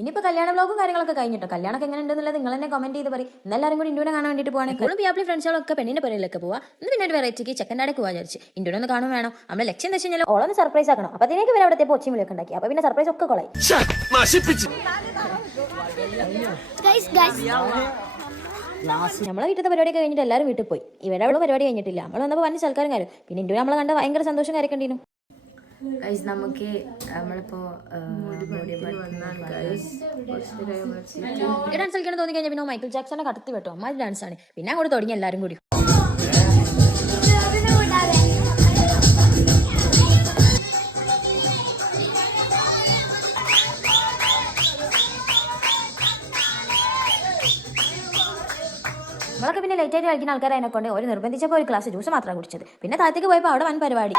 ഇനിയിപ്പോ കല്യാണ വ്ലോഗും കാര്യങ്ങളൊക്കെ കഴിഞ്ഞിട്ടോ? കല്യാണൊക്കെ എങ്ങനെ ഉണ്ടെന്നുള്ളത് നിങ്ങൾ തന്നെ കമന്റ് ചെയ്ത് പറയും. എല്ലാവരും കൂടി ഇന്ത്യനെ കാണാൻ വേണ്ടിട്ട് പോകണം എപ്പോഴും ഫ്രണ്ട്സുകളൊക്കെ പെണ്ണിന്റെ പേരിലൊക്കെ പോവാ. ഇന്ന് പിന്നെ ഒരു വെറൈറ്റിക്ക് ചെക്കന്റെ പോവാ വിചാരിച്ച്. ഇന്ത്യനെ ഒന്ന് കാണും വേണം. നമ്മുടെ ലക്ഷ്യം എന്താ വെച്ചാൽ ഓളൊന്ന് സർപ്രൈസ് ആക്കണം. അപ്പൊ അതിനേക്ക് വരെ അവിടെ ഒച്ചയും വിളിയൊക്കെ ഉണ്ടാക്കി. അപ്പൊ പിന്നെ സർപ്രൈസ് ഒക്കെ കൊളായി. നശിപ്പിച്ചു നമ്മളെ വീട്ടിലത്തെ പരിപാടിയൊക്കെ കഴിഞ്ഞിട്ട് എല്ലാവരും വീട്ടിൽ പോയി. ഇവിടെ അവളെ പരിപാടി കഴിഞ്ഞിട്ടില്ല. നമ്മൾ വന്നപ്പോൾ വന്ന സൽക്കാരം കാര്യം. പിന്നെ ഇന്ത്യ നമ്മളെ കണ്ട ഭയങ്കര സന്തോഷം കാര്യക്കണ്ടീനു ഗൈസ് നമുക്ക് നമ്മളിപ്പോ ഡാൻസ് കളിക്കണം തോന്നി കഴിഞ്ഞാൽ പിന്നെ മൈക്കിൾ ജാക്സന്റെ കടത്തി വെട്ടോ. അമ്മ ഡാൻസ് ആണ്. പിന്നെ അങ്ങോട്ട് തുടങ്ങി എല്ലാവരും കൂടി. നമ്മളൊക്കെ പിന്നെ ലേറ്റ് ആയിട്ട് കളിക്കുന്ന ആൾക്കാരെ കൊണ്ട് ഒരു നിർബന്ധിച്ചപ്പോൾ ഒരു ക്ലാസ് ജ്യൂസ് മാത്രമാണ് കുടിച്ചത്. പിന്നെ താഴത്തേക്ക് പോയപ്പോൾ അവിടെ വൻ പരിപാടി.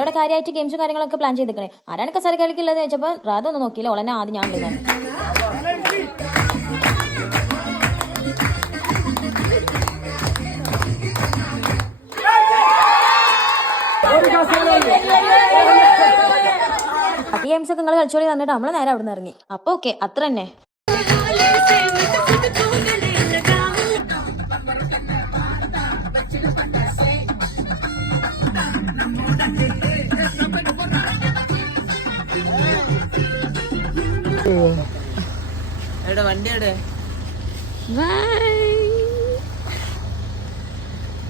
അവിടെ കാര്യമായിട്ട് ഗെയിംസും കാര്യങ്ങളൊക്കെ പ്ലാൻ ചെയ്തിരിക്കണേ. ആരാണ് കസാര കളിക്കുള്ളത് വെച്ചപ്പോൾ റാദ ഒന്നും നോക്കിയില്ല. ഓളനെ ആദ്യം ഞാൻ ഉള്ളത് ബാക്കി ഗെയിംസ് ഒക്കെ നിങ്ങൾ കളിച്ചോളി തന്നിട്ട് നമ്മൾ നേരെ അവിടെ നിന്ന് ഇറങ്ങി. അപ്പൊ ഓക്കെ അത്ര തന്നെ. എവിടെ വണ്ടി എവിടെ?